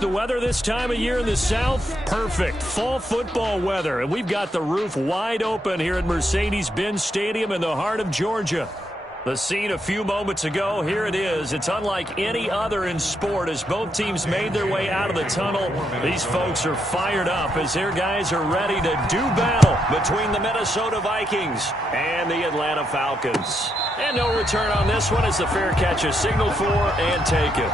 The weather this time of year in the South, perfect. Fall football weather. And we've got the roof wide open here at Mercedes-Benz Stadium in the heart of Georgia. The scene a few moments ago, here it is. It's unlike any other in sport as both teams made their way out of the tunnel. These folks are fired up as their guys are ready to do battle between the Minnesota Vikings and the Atlanta Falcons. And no return on this one as the fair catch is signaled for and taken.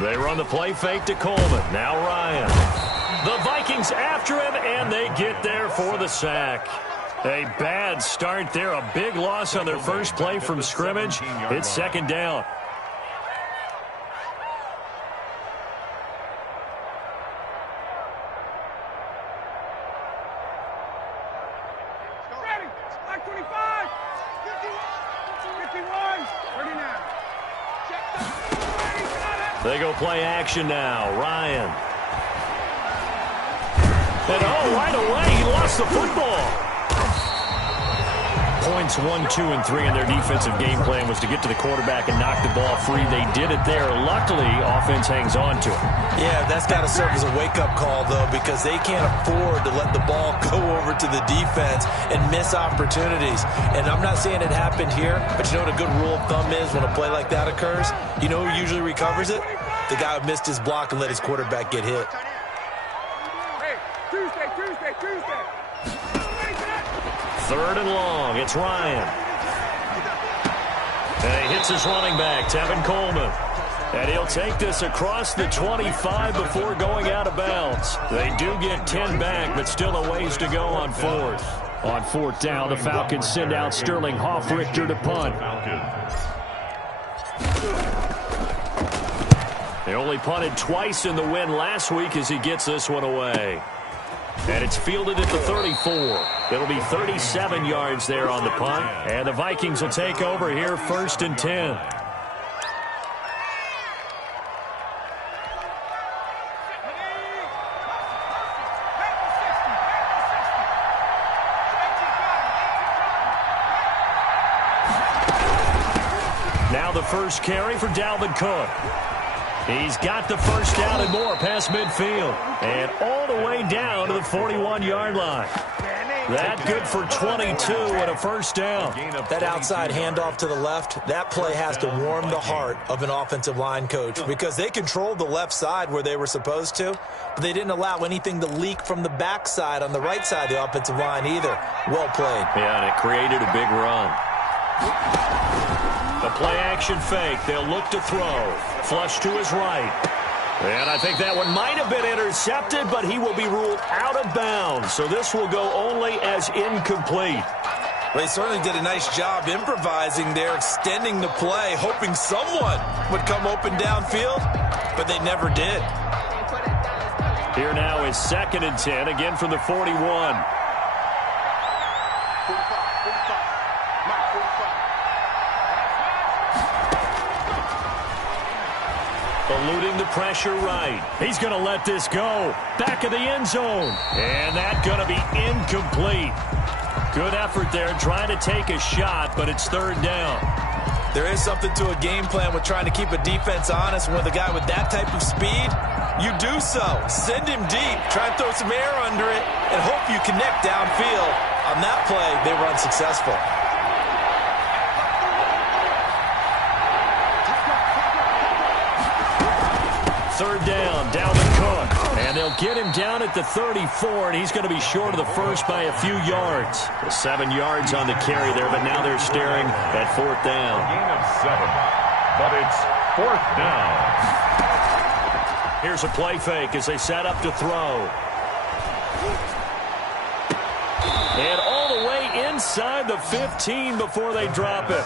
They run the play fake to Coleman. Now Ryan. The Vikings after him, and they get there for the sack. A bad start there. A big loss on their first play from scrimmage. It's second down. They go play action now. Ryan. And right away, he lost the football. Points 1, 2, and 3 in their defensive game plan was to get to the quarterback and knock the ball free. They did it there. Luckily, offense hangs on to it. Yeah, that's got to serve as a wake-up call, though, because they can't afford to let the ball go over to the defense and miss opportunities. And I'm not saying it happened here, but you know what a good rule of thumb is when a play like that occurs? You know who usually recovers it? The guy who missed his block and let his quarterback get hit. Hey, Tuesday. Third and long. It's Ryan. And he hits his running back, Tevin Coleman. And he'll take this across the 25 before going out of bounds. They do get 10 back, but still a ways to go on fourth. On fourth down, the Falcons send out Sterling Hoffrichter to punt. They only punted twice in the win last week as he gets this one away. And it's fielded at the 34. It'll be 37 yards there on the punt. And the Vikings will take over here first and 10. Now the first carry for Dalvin Cook. He's got the first down and more past midfield. And all the way down to the 41-yard line. That good for 22 and a first down. That outside handoff to the left, that play has to warm the heart of an offensive line coach because they controlled the left side where they were supposed to, but they didn't allow anything to leak from the backside on the right side of the offensive line either. Well played. Yeah, and it created a big run. The play-action fake. They'll look to throw. Flush to his right. And I think that one might have been intercepted, but he will be ruled out of bounds. So this will go only as incomplete. They certainly did a nice job improvising there, extending the play, hoping someone would come open downfield, but they never did. Here now is second and 10, again from the 41. Eluding the pressure right. He's going to let this go. Back of the end zone. And that's going to be incomplete. Good effort there trying to take a shot, but it's third down. There is something to a game plan with trying to keep a defense honest. With a guy with that type of speed, you do so. Send him deep. Try and throw some air under it and hope you connect downfield. On that play, they were unsuccessful. Third down, Dalvin Cook. And they'll get him down at the 34, and he's going to be short of the first by a few yards. 7 yards on the carry there, but now they're staring at fourth down. Gain of 7, but it's fourth down. Here's a play fake as they set up to throw. And all the way inside the 15 before they drop it.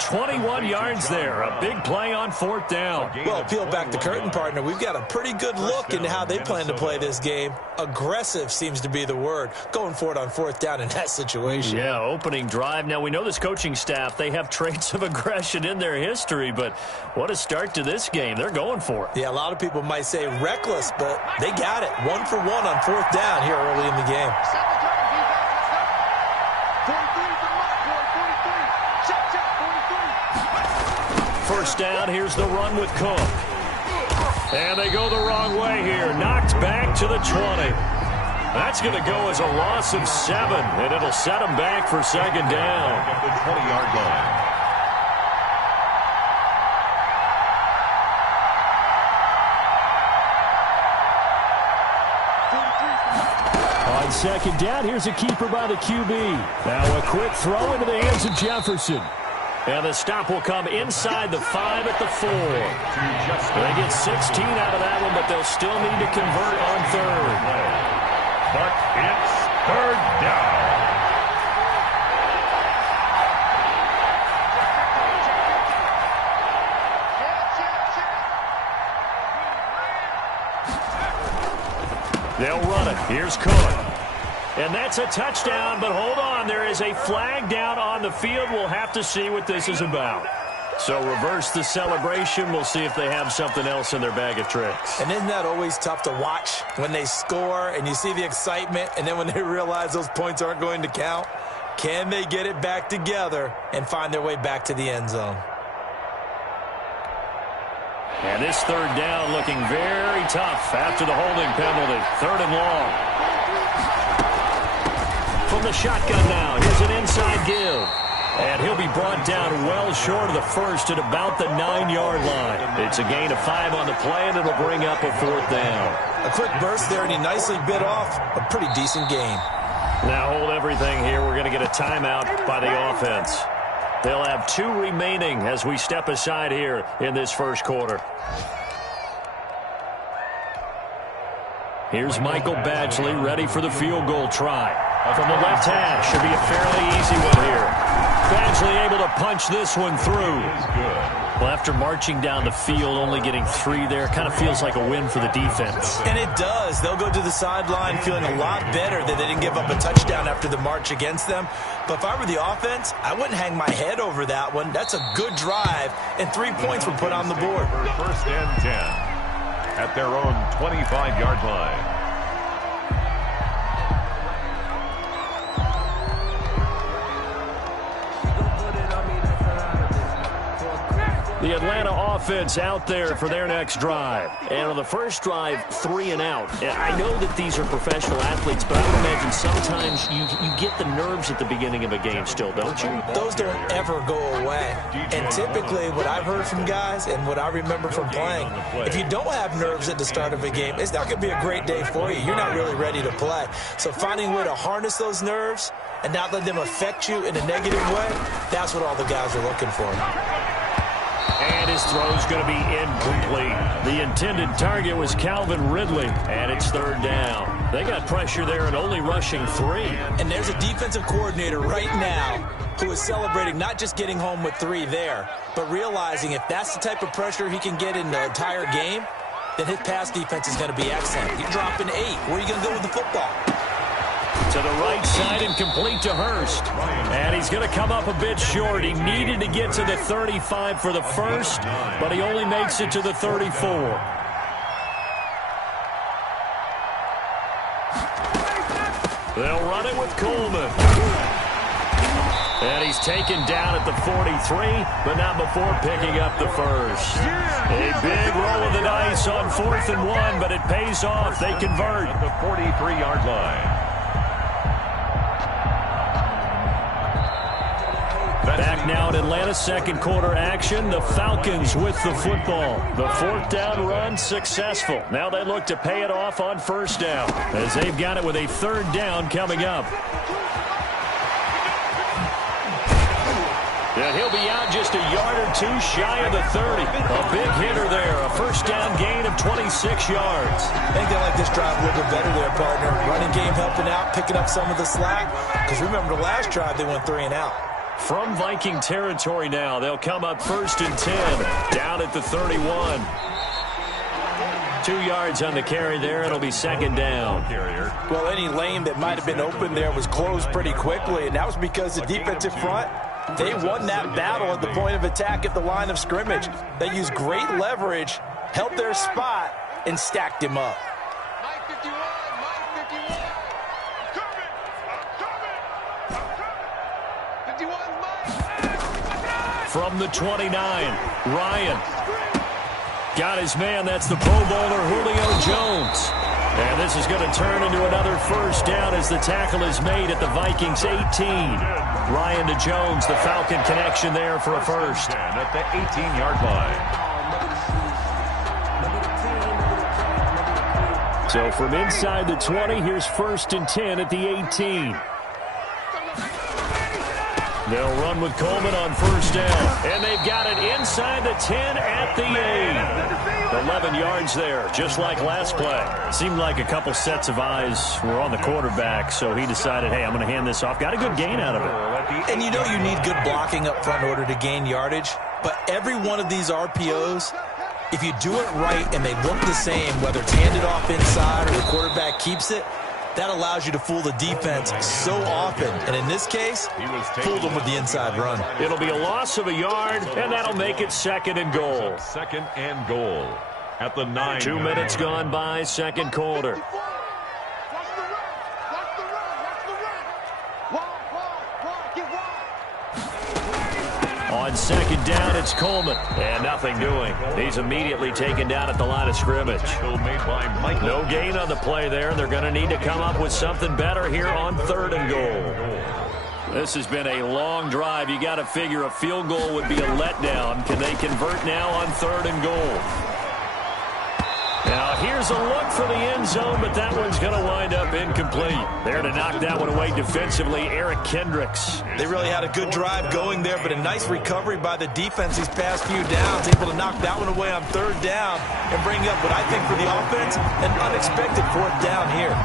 21 yards there. A big play on 4th down. Well, peel back the curtain, partner. We've got a pretty good look into how they plan to play this game. Aggressive seems to be the word. Going for it on 4th down in that situation. Yeah, opening drive. Now, we know this coaching staff, they have traits of aggression in their history, but what a start to this game. They're going for it. Yeah, a lot of people might say reckless, but they got it. 1 for 1 on 4th down here early in the game. First down, here's the run with Cook. And they go the wrong way here. Knocked back to the 20. That's going to go as a loss of 7, and it'll set them back for 2nd down. At the 20-yard line. On 2nd down, here's a keeper by the QB. Now a quick throw into the hands of Jefferson. And the stop will come inside the 5 at the 4. They get 16 out of that one, but they'll still need to convert on 3rd. But it's 3rd down. They'll run it. Here's Cook. And that's a touchdown, but hold on. There is a flag down on the field. We'll have to see what this is about. So reverse the celebration. We'll see if they have something else in their bag of tricks. And isn't that always tough to watch when they score and you see the excitement, and then when they realize those points aren't going to count? Can they get it back together and find their way back to the end zone? And this 3rd down looking very tough after the holding penalty. 3rd and long. From the shotgun now, here's an inside give. And he'll be brought down well short of the 1st at about the 9-yard line. It's a gain of 5 on the play, and it'll bring up a 4th down. A quick burst there, and he nicely bit off a pretty decent game. Now hold everything here. We're going to get a timeout by the offense. They'll have 2 remaining as we step aside here in this first quarter. Here's Michael Badgley ready for the field goal try. From the left hash, should be a fairly easy one here. Badgley able to punch this one through. Well, after marching down the field, only getting 3 there, kind of feels like a win for the defense. And it does. They'll go to the sideline feeling a lot better that they didn't give up a touchdown after the march against them. But if I were the offense, I wouldn't hang my head over that one. That's a good drive, and 3 points were put on the board. 1st and 10 at their own 25-yard line. The Atlanta offense out there for their next drive. And on the first drive, 3 and out. I know that these are professional athletes, but I would imagine sometimes you get the nerves at the beginning of a game still, don't you? Those don't ever go away. And typically what I've heard from guys and what I remember from playing, if you don't have nerves at the start of a game, it's not going to be a great day for you. You're not really ready to play. So finding a way to harness those nerves and not let them affect you in a negative way, that's what all the guys are looking for. And his throw's going to be incomplete. The intended target was Calvin Ridley, and it's 3rd down. They got pressure there and only rushing 3. And there's a defensive coordinator right now who is celebrating not just getting home with 3 there, but realizing if that's the type of pressure he can get in the entire game, then his pass defense is going to be excellent. You're dropping 8. Where are you going to go with the football? To the right side and complete to Hurst. And he's going to come up a bit short. He needed to get to the 35 for the first, but he only makes it to the 34. They'll run it with Coleman. And he's taken down at the 43, but not before picking up the first. A big roll of the dice on 4th and 1, but it pays off. They convert. At the 43-yard line. Back now at Atlanta, second quarter action. The Falcons with the football. The 4th down run successful. Now they look to pay it off on 1st down as they've got it with a 3rd down coming up. And he'll be out just a yard or 2 shy of the 30. A big hitter there. A 1st down gain of 26 yards. I think they like this drive a little bit better there, partner. Running game helping out. picking up some of the slack. Because remember, the last drive, they went 3 and out. From Viking territory now, they'll come up 1st and 10, down at the 31. 2 yards on the carry there. It'll be 2nd down. Well, any lane that might have been open there was closed pretty quickly, and that was because the defensive front, they won that battle at the point of attack at the line of scrimmage. They used great leverage, held their spot, and stacked him up. From the 29, Ryan. Got his man. That's the Pro Bowler, Julio Jones. And this is going to turn into another 1st down as the tackle is made at the Vikings 18. Ryan to Jones, the Falcon connection there for a 1st. At the 18-yard line. So from inside the 20, here's 1st and 10 at the 18. They'll run with Coleman on 1st down. And they've got it inside the 10 at the 8. 11 yards there, just like last play. Seemed like a couple sets of eyes were on the quarterback, so he decided, hey, I'm going to hand this off. Got a good gain out of it. And you know you need good blocking up front in order to gain yardage. But every one of these RPOs, if you do it right and they look the same, whether it's handed off inside or the quarterback keeps it, that allows you to fool the defense so often. And in this case, fooled them with the inside run. It'll be a loss of a yard, and that'll make it 2nd and goal. 2nd and goal at the 9. 2 minutes gone by, 2nd quarter. On 2nd down, it's Coleman. And nothing doing. He's immediately taken down at the line of scrimmage. No gain on the play there. They're going to need to come up with something better here on 3rd and goal. This has been a long drive. You got to figure a field goal would be a letdown. Can they convert now on 3rd and goal? Now, here's a look for the end zone, but that one's going to wind up incomplete. There to knock that one away defensively, Eric Kendricks. They really had a good drive going there, but a nice recovery by the defense these past few downs, able to knock that one away on 3rd down and bring up what I think for the offense, an unexpected 4th down here.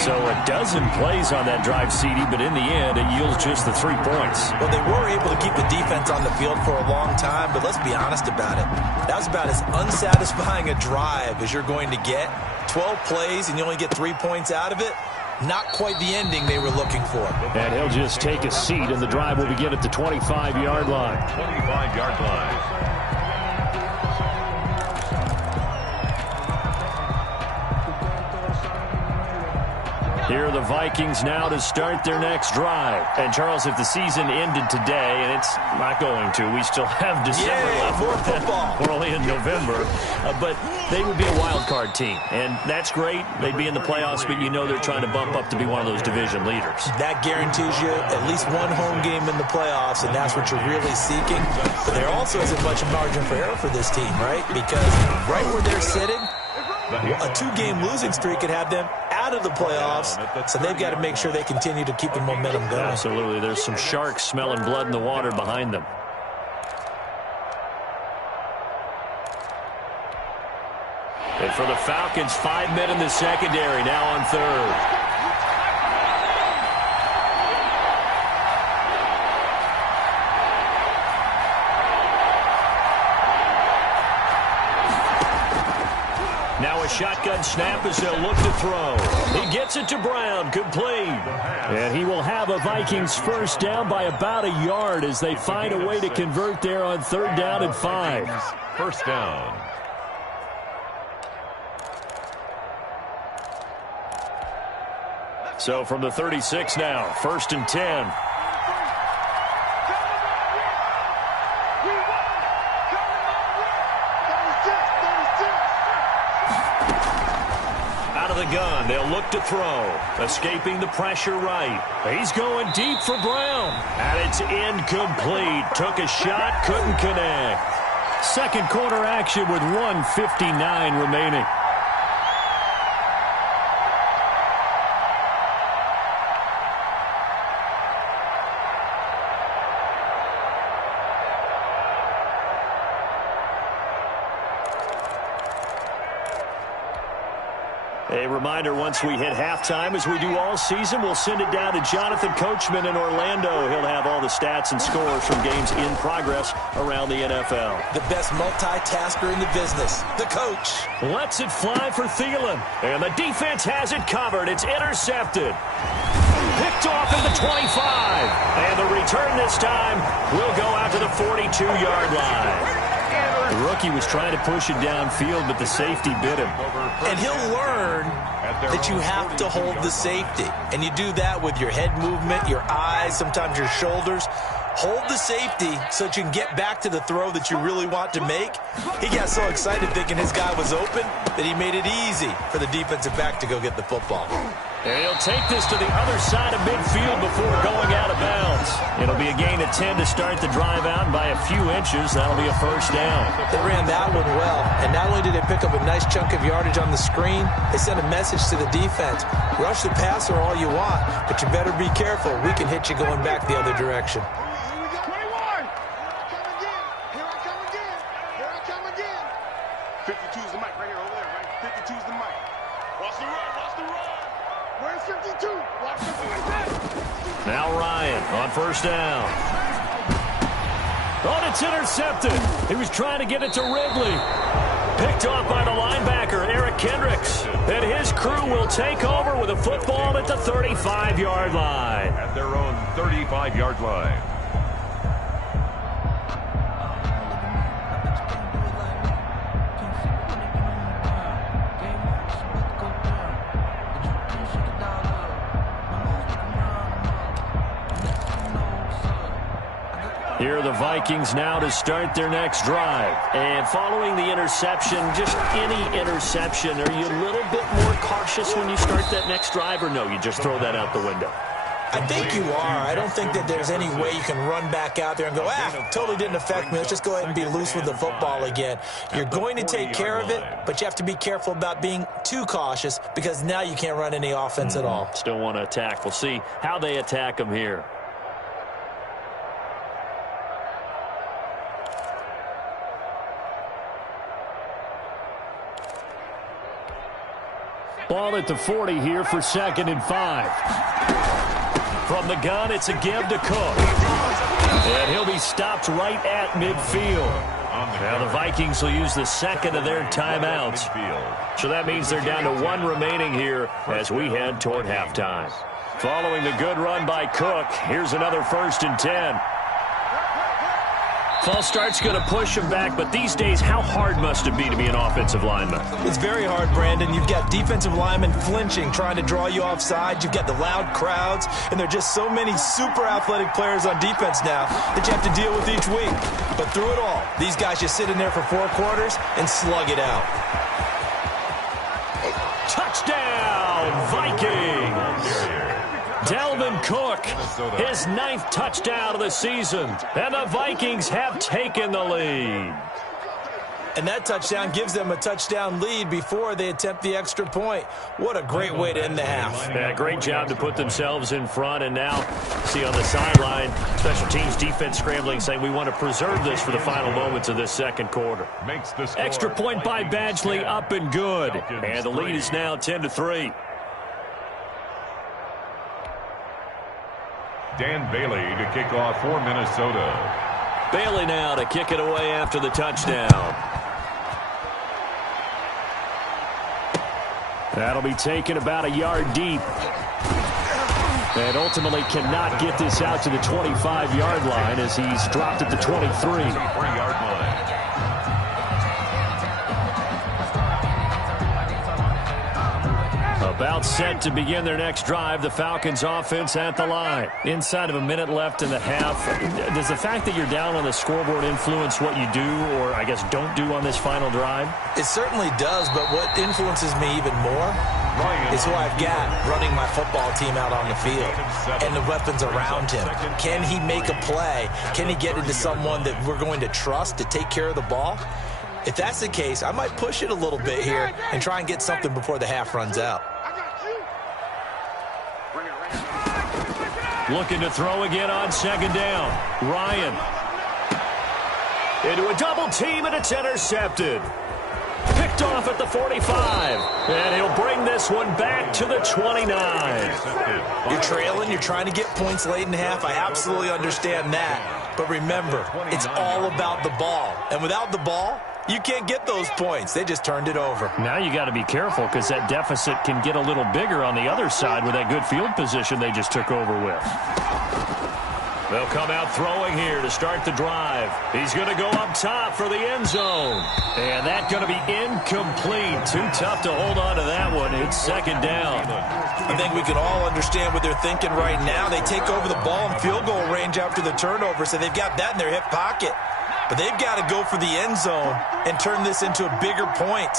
So a dozen plays on that drive, CD, but in the end, it yields just the 3 points. Well, they were able to keep the defense on the field for a long time, but let's be honest about it. That was about as unsatisfying a drive as you're going to get. 12 plays and you only get 3 points out of it. Not quite the ending they were looking for. And he'll just take a seat, and the drive will begin at the 25-yard line. 25-yard line. Here are the Vikings now to start their next drive. And, Charles, if the season ended today, and it's not going to, we still have December left. More football. We're only in November. But they would be a wild card team. And that's great. They'd be in the playoffs, but you know they're trying to bump up to be one of those division leaders. That guarantees you at least one home game in the playoffs, and that's what you're really seeking. But there also isn't much margin for error for this team, right? Because right where they're sitting, a 2-game losing streak could have them out of the playoffs, so they've got to make sure they continue to keep the momentum going. Absolutely. There's some sharks smelling blood in the water behind them. And for the Falcons, 5 men in the secondary, now on 3rd. Now a shotgun snap as they'll look to throw. He gets it to Brown, complete. And he will have a Vikings 1st down by about a yard as they find a way to convert there on 3rd down and 5. 1st down. So from the 36 now, 1st and 10. Gun. They'll look to throw. Escaping the pressure right. He's going deep for Brown. And it's incomplete. Took a shot, couldn't connect. 2nd quarter action with 1:59 remaining. A reminder, once we hit halftime, as we do all season, we'll send it down to Jonathan Coachman in Orlando. He'll have all the stats and scores from games in progress around the NFL. The best multitasker in the business, the coach. Lets it fly for Thielen. And the defense has it covered. It's intercepted. Picked off at the 25. And the return this time will go out to the 42-yard line. The rookie was trying to push it downfield, but the safety bit him. And he'll learn that you have to hold the safety. And you do that with your head movement, your eyes, sometimes your shoulders. Hold the safety so that you can get back to the throw that you really want to make. He got so excited thinking his guy was open that he made it easy for the defensive back to go get the football. And he'll take this to the other side of midfield before going out of bounds. It'll be a gain of 10 to start the drive out, and by a few inches, that'll be a first down. They ran that one well, and not only did they pick up a nice chunk of yardage on the screen, they sent a message to the defense. Rush the passer all you want, but you better be careful. We can hit you going back the other direction. 52's the mic right here, over there, right? 52's the mic. Watch the run, watch the run. Where's 52? Watch the Now Ryan on first down. Oh, it's intercepted. He was trying to get it to Ridley. Picked off by the linebacker, Eric Kendricks. And his crew will take over with a football at the 35-yard line. At their own 35-yard line. Here are the Vikings now to start their next drive. And following the interception, just any interception, are you a little bit more cautious when you start that next drive, or no, you just throw that out the window? I think you are. I don't think that there's any way you can run back out there and go, totally didn't affect me. Let's just go ahead and be loose with the football again. You're going to take care of it, but you have to be careful about being too cautious because now you can't run any offense at all. Still want to attack. We'll see how they attack them here. Ball at the 40 here for 2nd and 5. From the gun, it's a give to Cook. And he'll be stopped right at midfield. Now the Vikings will use the second of their timeouts. So that means they're down to 1 remaining here as we head toward halftime. Following the good run by Cook, here's another 1st and 10. False start's going to push him back, but these days, how hard must it be to be an offensive lineman? It's very hard, Brandon. You've got defensive linemen flinching, trying to draw you offside. You've got the loud crowds, and there are just so many super athletic players on defense now that you have to deal with each week. But through it all, these guys just sit in there for 4 quarters and slug it out. Touchdown, Vikings! Dalvin Cook, his 9th touchdown of the season, and the Vikings have taken the lead. And that touchdown gives them a touchdown lead before they attempt the extra point. What a great way to end the half. Yeah, great job to put themselves in front, and now see on the sideline, special teams defense scrambling, saying we want to preserve this for the final moments of this 2nd quarter. Extra point by Badgley, up and good, and the lead is now 10-3. Dan Bailey to kick off for Minnesota. Bailey now to kick it away after the touchdown. That'll be taken about a yard deep. And ultimately cannot get this out to the 25-yard line as he's dropped at the 23. About set to begin their next drive, the Falcons offense at the line. Inside of a minute left in the half. Does the fact that you're down on the scoreboard influence what you do, or I guess don't do on this final drive? It certainly does, but what influences me even more is who I've got running my football team out on the field and the weapons around him. Can he make a play? Can he get into someone that we're going to trust to take care of the ball? If that's the case, I might push it a little bit here and try and get something before the half runs out. Looking to throw again on 2nd down. Ryan. Into a double team, and it's intercepted. Picked picked off at the 45. And he'll bring this one back to the 29. You're trailing. You're trying to get points late in the half. I absolutely understand that. But remember, it's all about the ball. And without the ball, you can't get those points. They just turned it over. Now you got to be careful because that deficit can get a little bigger on the other side with that good field position they just took over with. They'll come out throwing here to start the drive. He's going to go up top for the end zone. And that's going to be incomplete. Too tough to hold on to that one. It's second down. I think we can all understand what they're thinking right now. They take over the ball in field goal range after the turnover, so they've got that in their hip pocket. But they've got to go for the end zone and turn this into a bigger point.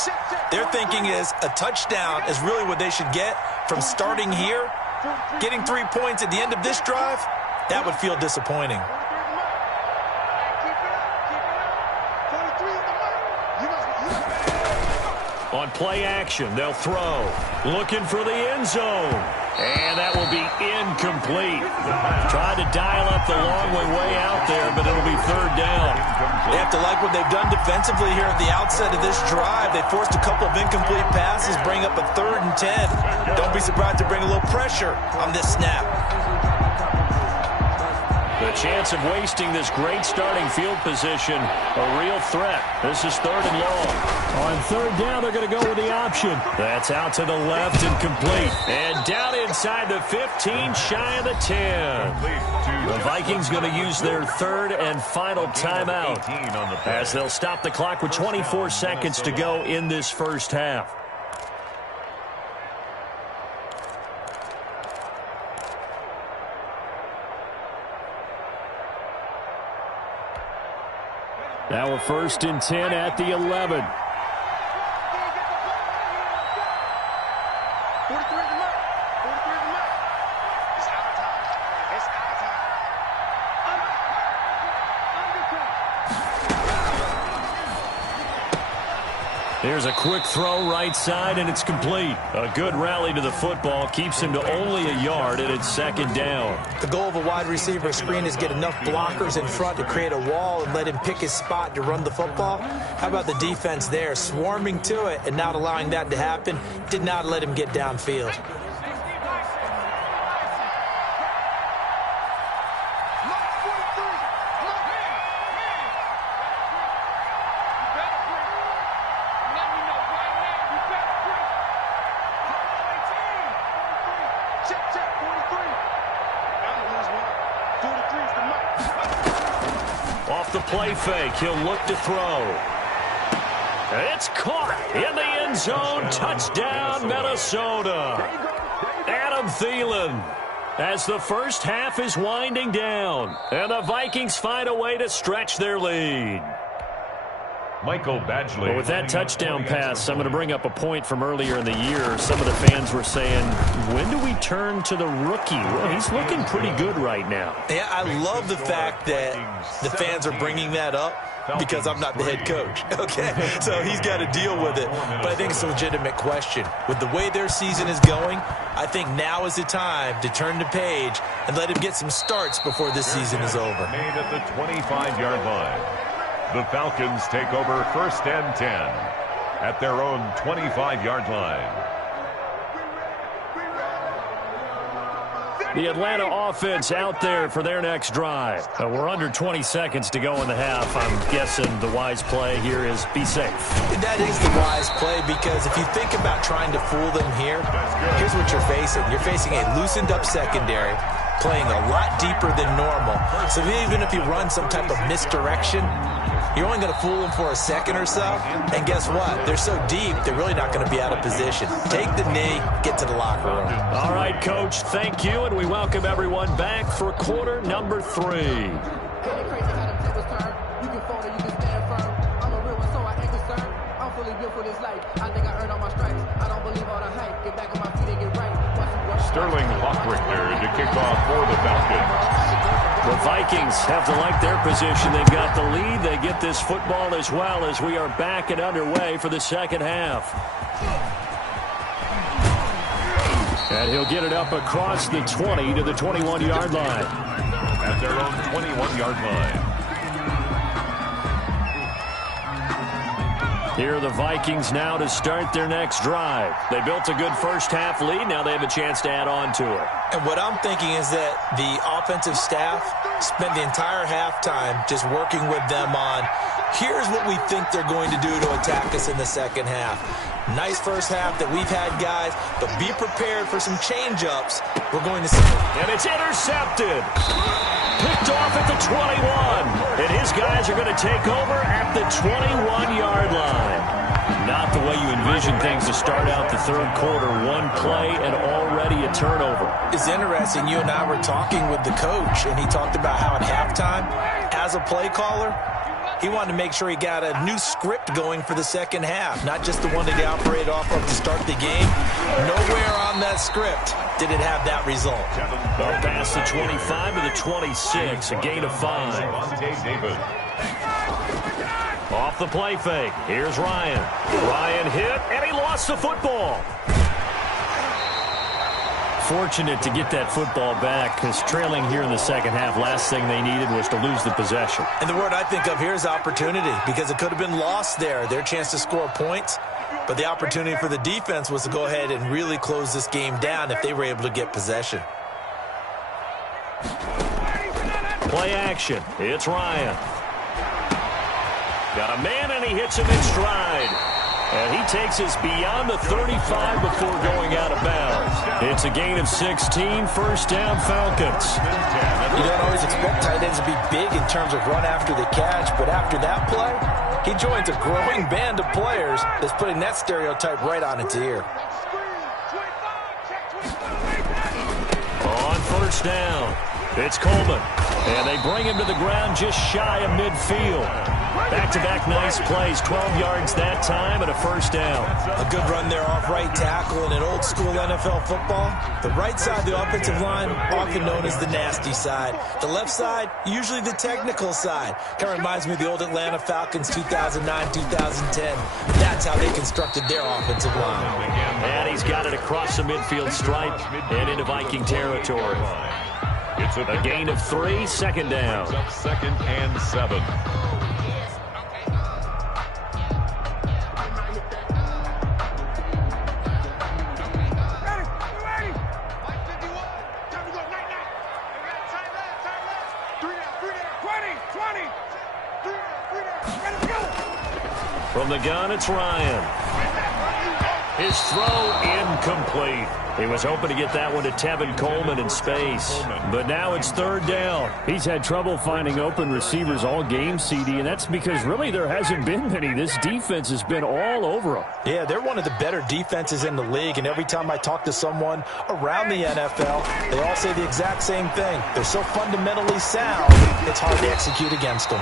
Their thinking is a touchdown is really what they should get from starting here. Getting 3 points at the end of this drive, that would feel disappointing. On play action, they'll throw. Looking for the end zone. And that will be incomplete. Tried to dial up the long way out there, but it'll be third down. They have to like what they've done defensively here at the outset of this drive. They forced a couple of incomplete passes, bring up a 3rd and 10. Don't be surprised to bring a little pressure on this snap. The chance of wasting this great starting field position, a real threat. This is 3rd and long. On 3rd down, they're going to go with the option. That's out to the left and complete. And down inside the 15, shy of the 10. The Vikings going to use their 3rd and final timeout as they'll stop the clock with 24 seconds to go in this first half. Now we're 1st and 10 at the 11. Here's a quick throw right side, and it's complete. A good rally to the football keeps him to only a yard, and it's 2nd down. The goal of a wide receiver screen is get enough blockers in front to create a wall and let him pick his spot to run the football. How about the defense there, swarming to it and not allowing that to happen? Did not let him get downfield. Off the play fake, he'll look to throw. It's caught in the end zone. Touchdown, Minnesota. Adam Thielen, as the first half is winding down, and the Vikings find a way to stretch their lead. Michael Badgley. Well, with that touchdown pass, I'm going to bring up a point from earlier in the year. Some of the fans were saying, when do we turn to the rookie? Well, he's looking pretty good right now. Yeah, I love the fact that the fans are bringing that up because I'm not the head coach, okay? So he's got to deal with it. But I think it's a legitimate question. With the way their season is going, I think now is the time to turn the page and let him get some starts before this season is over. Made at the 25-yard line. The Falcons take over 1st and 10 at their own 25-yard line. The Atlanta offense out there for their next drive. We're under 20 seconds to go in the half. I'm guessing the wise play here is be safe. That is the wise play, because if you think about trying to fool them here, here's what you're facing. You're facing a loosened up secondary, playing a lot deeper than normal. So even if you run some type of misdirection, you're only going to fool them for a second or so. And guess what? They're so deep, they're really not going to be out of position. Take the knee, get to the locker room. All right, Coach, thank you, and we welcome everyone back for quarter number 3. Sterling Hockrichter to kick off for the Falcons. The Vikings have to like their position. They've got the lead. They get this football as well as we are back and underway for the second half. And he'll get it up across the 20 to the 21-yard line. At their own 21-yard line. Here are the Vikings now to start their next drive. They built a good first-half lead. Now they have a chance to add on to it. And what I'm thinking is that the offensive staff spent the entire halftime just working with them on, here's what we think they're going to do to attack us in the second half. Nice first half that we've had, guys, but be prepared for some change-ups we're going to see. And it's intercepted. Picked off at the 21. And his guys are going to take over at the 21-yard line. Not the way you envision things to start out the third quarter. One play and already a turnover. It's interesting. You and I were talking with the coach, and he talked about how at halftime, as a play caller, he wanted to make sure he got a new script going for the second half, not just the one that he operated off of to start the game. Nowhere on that script did it have that result. Well, past the 25 to the 26, a gain of 5. Off the play fake. Here's Ryan. Ryan hit, and he lost the football. Fortunate to get that football back, because trailing here in the second half, last thing they needed was to lose the possession. And the word I think of here is opportunity, because it could have been lost there, their chance to score points. But the opportunity for the defense was to go ahead and really close this game down if they were able to get possession. Play action. It's Ryan. Got a man, and he hits him in stride. And he takes us beyond the 35 before going out of bounds. It's a gain of 16, first down Falcons. You don't always expect tight ends to be big in terms of run after the catch, but after that play, he joins a growing band of players that's putting that stereotype right on its ear. On first down, it's Coleman. And they bring him to the ground just shy of midfield. Back-to-back nice plays, 12 yards that time and a first down. A good run there off right tackle in an old-school NFL football. The right side of the offensive line, often known as the nasty side. The left side, usually the technical side. Kind of reminds me of the old Atlanta Falcons 2009-2010. That's how they constructed their offensive line. And he's got it across the midfield stripe and into Viking territory. It's a gain of 3, second down. Second and 7. From the gun, it's Ryan. His throw incomplete. He was hoping to get that one to Tevin Coleman in space. But now it's third down. He's had trouble finding open receivers all game, CD, and that's because really there hasn't been many. This defense has been all over him. Yeah, they're one of the better defenses in the league, and every time I talk to someone around the NFL, they all say the exact same thing. They're so fundamentally sound, it's hard to execute against them.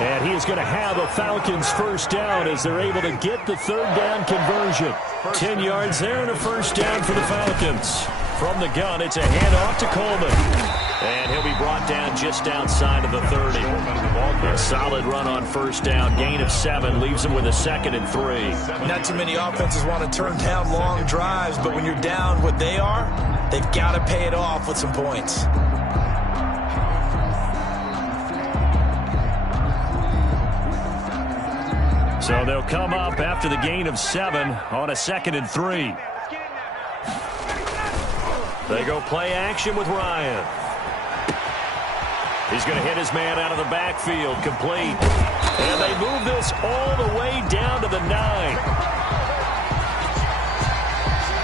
And he is going to have a Falcons first down as they're able to get the third down conversion. 10 yards there and a first down for the Falcons. From the gun, it's a handoff to Coleman. And he'll be brought down just outside of the 30. A solid run on first down. Gain of 7 leaves him with a second and 3. Not too many offenses want to turn down long drives, but when you're down what they are, they've got to pay it off with some points. So they'll come up after the gain of 7 on a second and 3. They go play action with Ryan. He's going to hit his man out of the backfield, complete. And they move this all the way down to the 9.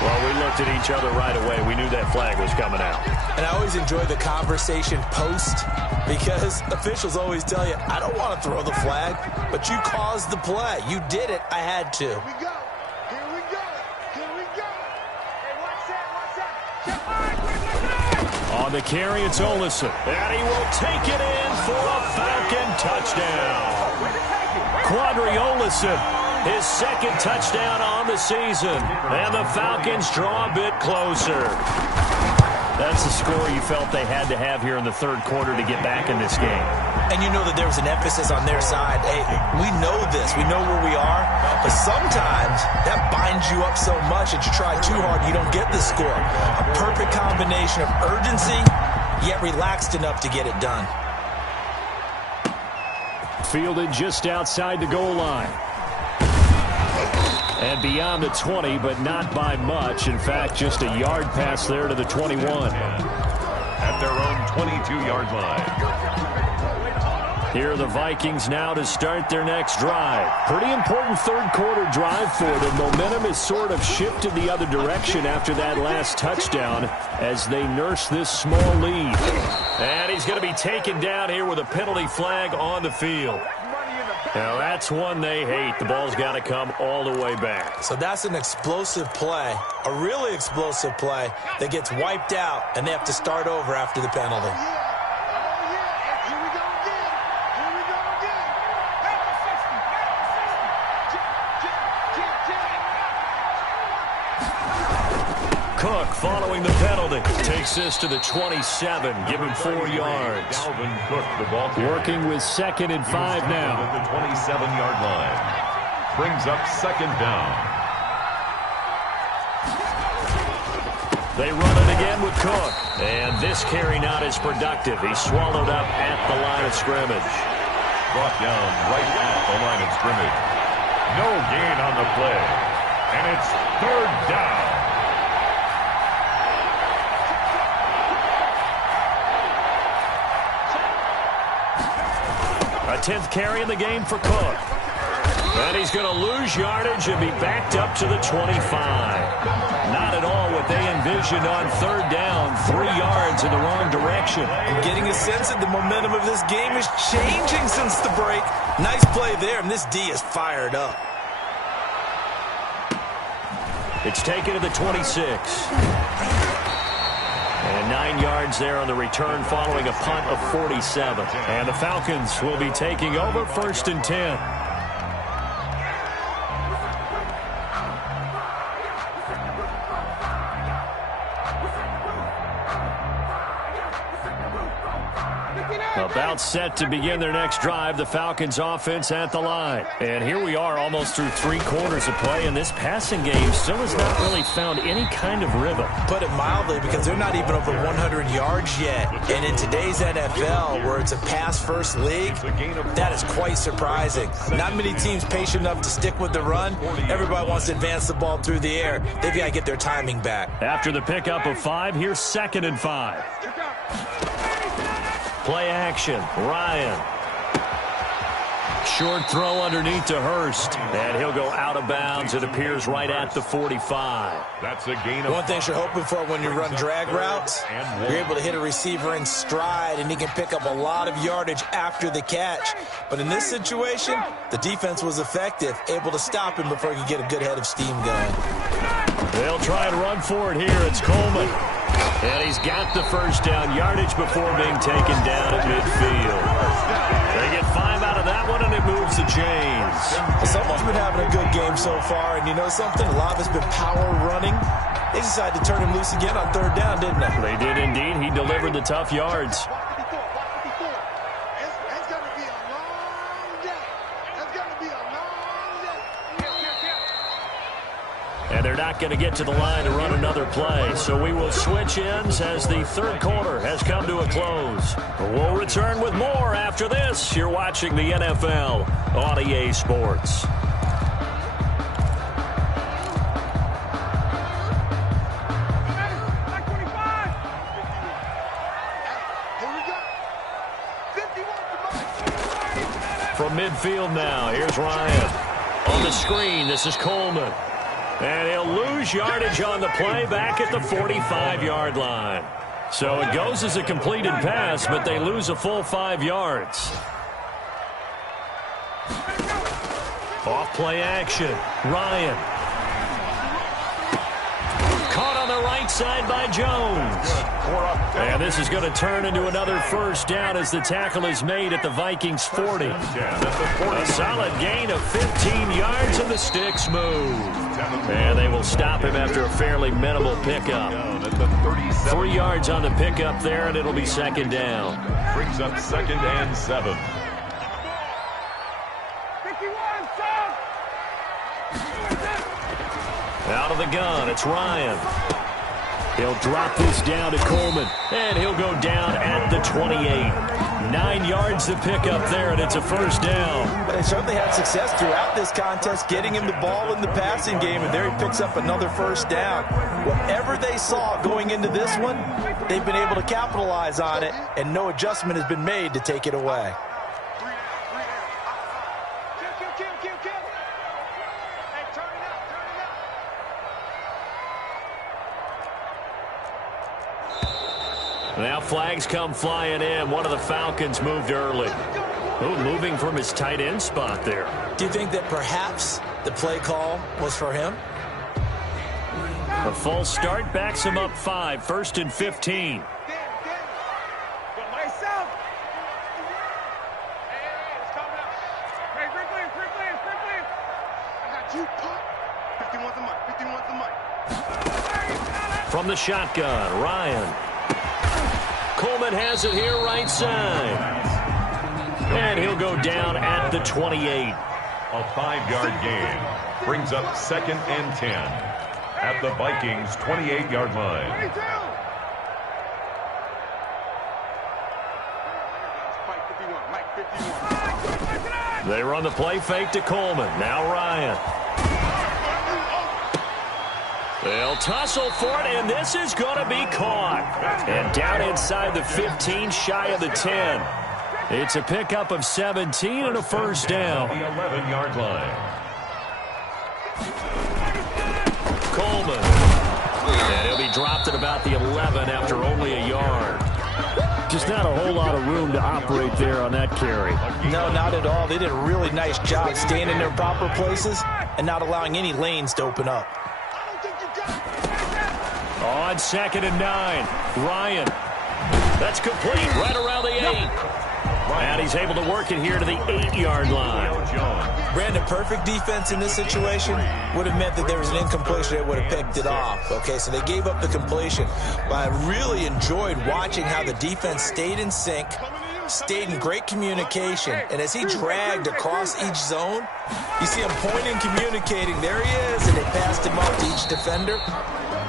Well, we looked at each other right away. We knew that flag was coming out. And I always enjoy the conversation post, because officials always tell you, I don't want to throw the flag, but you caused the play. You did it. I had to. Here we go. Here we go. Here we go. Hey, watch that. On the carry, it's Olsen. And he will take it in for a Falcon touchdown. Quadri Olsen, his second touchdown on the season. And the Falcons draw a bit closer. That's the score you felt they had to have here in the third quarter to get back in this game. And you know that there was an emphasis on their side. Hey, we know this. We know where we are. But sometimes that binds you up so much that you try too hard and you don't get the score. A perfect combination of urgency, yet relaxed enough to get it done. Fielded just outside the goal line. And beyond the 20, but not by much. In fact, just a yard pass there to the 21. At their own 22-yard line. Here are the Vikings now to start their next drive. Pretty important third-quarter drive for them. Momentum has sort of shifted the other direction after that last touchdown as they nurse this small lead. And he's going to be taken down here with a penalty flag on the field. Now, that's one they hate. The ball's got to come all the way back. So that's an explosive play, a really explosive play that gets wiped out, and they have to start over after the penalty. Cook following the penalty takes this to the 27. Give him 4 yards. Dalvin Cook, the ball carrier. Working with 2nd and 5 now. At the 27-yard line. Brings up 2nd down. They run it again with Cook. And this carry not as productive. He's swallowed up at the line of scrimmage. Brought down right at the line of scrimmage. No gain on the play. And it's 3rd down. A 10th carry in the game for Cook. And he's going to lose yardage and be backed up to the 25. Not at all what they envisioned on 3rd down. 3 yards in the wrong direction. I'm getting a sense that the momentum of this game is changing since the break. Nice play there, and this D is fired up. It's taken to the 26. And 9 yards there on the return following a punt of 47. And the Falcons will be taking over 1st and 10. About set to begin their next drive, the Falcons offense at the line. And here we are almost through 3 quarters of play, and this passing game still has not really found any kind of rhythm. Put it mildly, because they're not even over 100 yards yet. And in today's NFL, where it's a pass-first league, that is quite surprising. Not many teams patient enough to stick with the run. Everybody wants to advance the ball through the air. They've got to get their timing back. After the pickup of 5, here's 2nd and 5. Play action. Ryan. Short throw underneath to Hurst. And he'll go out of bounds. It appears right at the 45. That's a gain of one thing you're hoping for when you run drag routes, you're able to hit a receiver in stride, and he can pick up a lot of yardage after the catch. But in this situation, the defense was effective, able to stop him before he could get a good head of steam going. They'll try and run for it here. It's Coleman. And he's got the 1st down yardage before being taken down at midfield. They get 5 out of that one, and it moves the chains. Someone's been having a good game so far, and you know something? A lot of it's been power running. They decided to turn him loose again on 3rd down, didn't they? They did indeed. He delivered the tough yards. And they're not going to get to the line to run another play. So we will switch ends as the 3rd quarter has come to a close. We'll return with more after this. You're watching the NFL on EA Sports. From midfield now, here's Ryan. On the screen, this is Coleman. And he'll lose yardage on the play back at the 45-yard line. So it goes as a completed pass, but they lose a full 5 yards. Off play action. Ryan. Caught on the right side by Jones. And this is going to turn into another 1st down as the tackle is made at the Vikings 40. A solid gain of 15 yards and the sticks move. And they will stop him after a fairly minimal pickup. 3 yards on the pickup there, and it'll be 2nd down. Brings up 2nd and 7. Out of the gun, it's Ryan. He'll drop this down to Coleman, and he'll go down at the 28. 9 yards to pick up there, and it's a first down. They certainly had success throughout this contest, getting him the ball in the passing game, and there he picks up another first down. Whatever they saw going into this one, they've been able to capitalize on it, and no adjustment has been made to take it away. Now flags come flying in. One of the Falcons moved early. Moving from his tight end spot there. Do you think that perhaps the play call was for him? A false start backs him up 5. 1st and 15. From the shotgun, Ryan. Coleman has it here right side. And he'll go down at the 28. A 5-yard gain brings up 2nd and 10 at the Vikings' 28-yard line. They run the play fake to Coleman. Now Ryan. They'll tussle for it, and this is going to be caught. And down inside the 15, shy of the 10. It's a pickup of 17 and a first down. The 11-yard line. Coleman. And he'll be dropped at about the 11 after only a yard. Just not a whole lot of room to operate there on that carry. No, not at all. They did a really nice job staying in their proper places and not allowing any lanes to open up. On 2nd and 9, Ryan. That's complete right around the 8. And he's able to work it here to the 8-yard line. Brandon, perfect defense in this situation would have meant that there was an incompletion that would have picked it off. Okay, so they gave up the completion. But I really enjoyed watching how the defense stayed in sync, stayed in great communication. And as he dragged across each zone, you see him pointing, communicating. There he is, and they passed him up to each defender.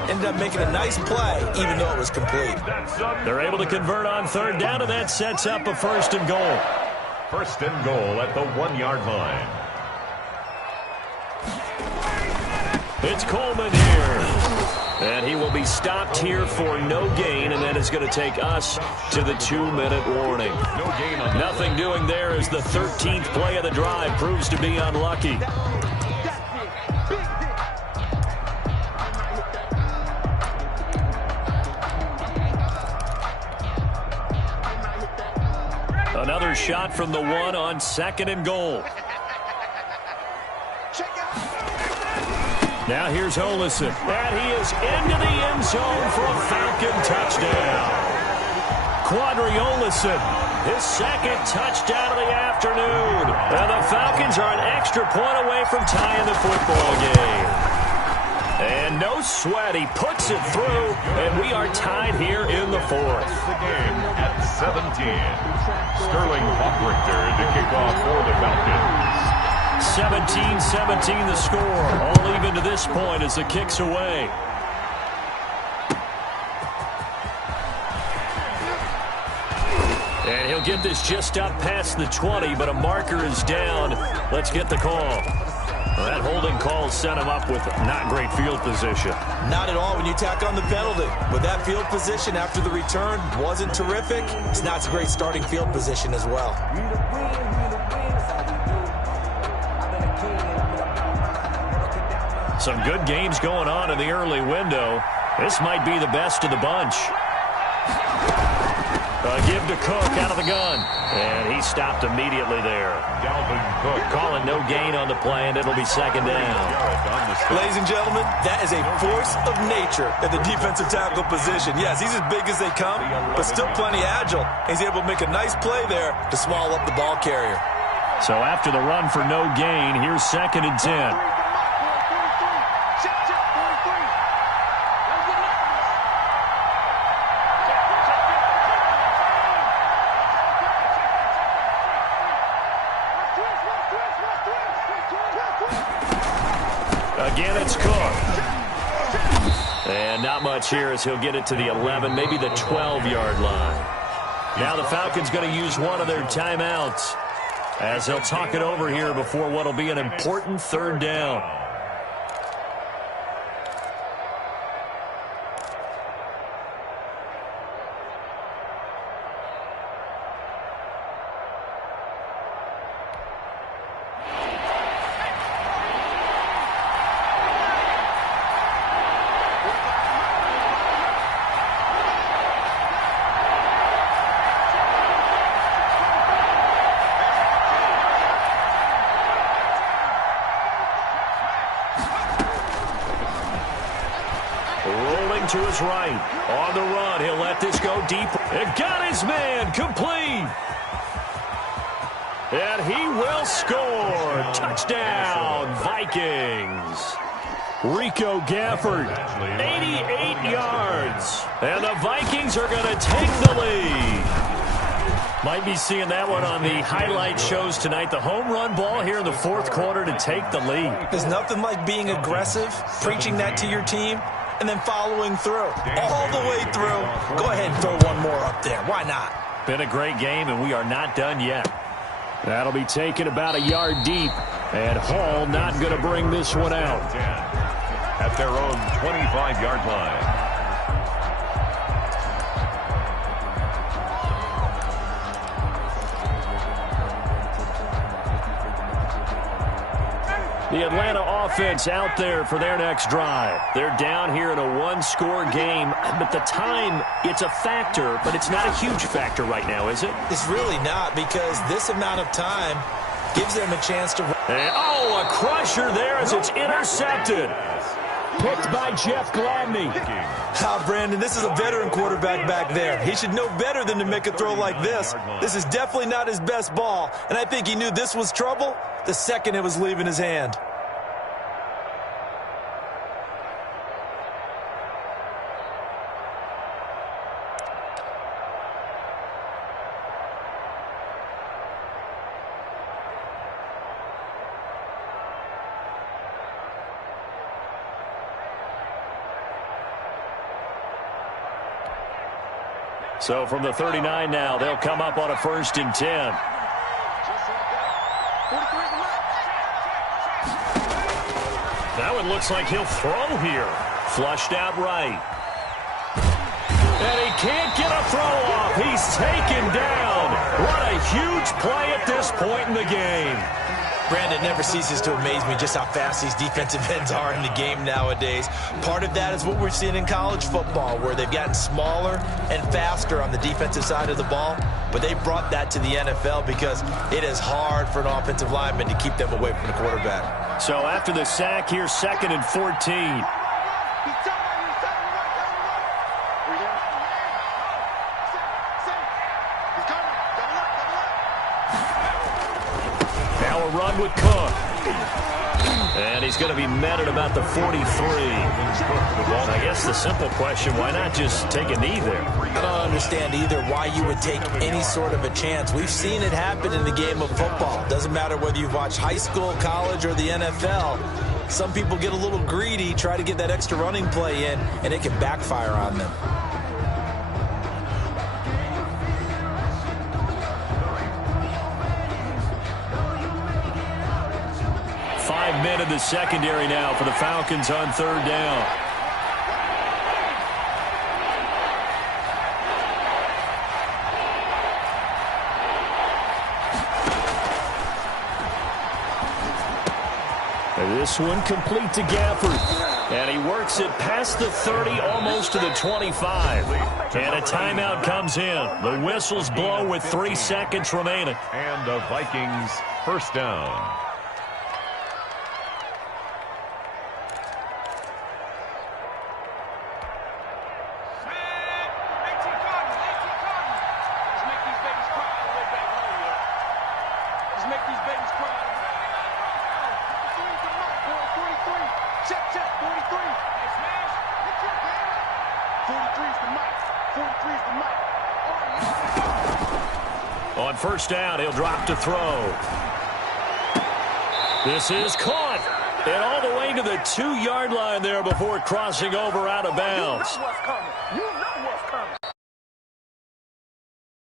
Ended up making a nice play, even though it was complete. They're able to convert on 3rd down, and that sets up a 1st and goal. 1st and goal at the 1-yard line. It's Coleman here. And he will be stopped here for no gain, and that is going to take us to the 2-minute warning. No gain on nothing doing there as the 13th play of the drive proves to be unlucky. Another shot from the 1 on 2nd and goal. Now here's Olesen. And he is into the end zone for a Falcon touchdown. Quadri Olesen, his 2nd touchdown of the afternoon. And the Falcons are an extra point away from tying the football game. And no sweat, he puts it through, and we are tied here in the 4th. The game at 17. Sterling Hoffrichter to kick off for the Falcons. 17-17 the score. All even to this point as the kick's away. And he'll get this just up past the 20, but a marker is down. Let's get the call. Well, that holding call set him up with not great field position. Not at all when you tack on the penalty. With that field position after the return wasn't terrific, it's not a great starting field position as well. Some good games going on in the early window. This might be the best of the bunch. Give to Cook out of the gun. And he stopped immediately there. Dalvin Cook calling no gain on the play, and it'll be 2nd down. Ladies and gentlemen, that is a force of nature at the defensive tackle position. Yes, he's as big as they come, but still plenty agile. He's able to make a nice play there to swallow up the ball carrier. So after the run for no gain, here's 2nd and 10. Again, it's Cook. And now Not much here as he'll get it to the 11, maybe the 12-yard line. Now the Falcons going to use one of their timeouts as they'll talk it over here before what will be an important third down. To his right. On the run. He'll let this go deep. And got his man. Complete. And he will score. Touchdown, Vikings. Rico Gafford, 88 yards. And the Vikings are going to take the lead. Might be seeing that one on the highlight shows tonight. The home run ball here in the fourth quarter to take the lead. There's nothing like being aggressive, preaching that to your team, and then following through. All the way through. Go ahead and throw one more up there. Why not? Been a great game, and we are not done yet. That'll be taken about a yard deep. And Hall not going to bring this one out. At their own 25-yard line. The Atlanta offense out there for their next drive. They're down here in a one-score game, but the time, it's a factor, but it's not a huge factor right now, is it? It's really not, because this amount of time gives them a chance to... And, oh, a crusher there as it's intercepted. Picked by Jeff Gladney. Brandon, this is a veteran quarterback back there. He should know better than to make a throw like this. This is definitely not his best ball, and I think he knew this was trouble the second it was leaving his hand. So from the 39 now, they'll come up on a 1st and 10. That one looks like he'll throw here. Flushed out right. And he can't get a throw off. He's taken down. What a huge play at this point in the game. Brandon, never ceases to amaze me just how fast these defensive ends are in the game nowadays. Part of that is what we're seeing in college football, where they've gotten smaller and faster on the defensive side of the ball. But they brought that to the NFL because it is hard for an offensive lineman to keep them away from the quarterback. So after the sack, here's 2nd and 14. Run with Cook. And he's going to be met at about the 43. I guess the simple question, why not just take a knee there? I don't understand either why you would take any sort of a chance. We've seen it happen in the game of football. Doesn't matter whether you've watched high school, college, or the NFL. Some people get a little greedy, try to get that extra running play in, and it can backfire on them. 5 men in the secondary now for the Falcons on 3rd down. And this one complete to Gafford. And he works it past the 30, almost to the 25. And a timeout comes in. The whistles blow with 3 seconds remaining. And the Vikings 1st down. On 1st down, he'll drop to throw. This is caught. And all the way to the 2-yard line there before crossing over out of bounds. You know what's coming. You know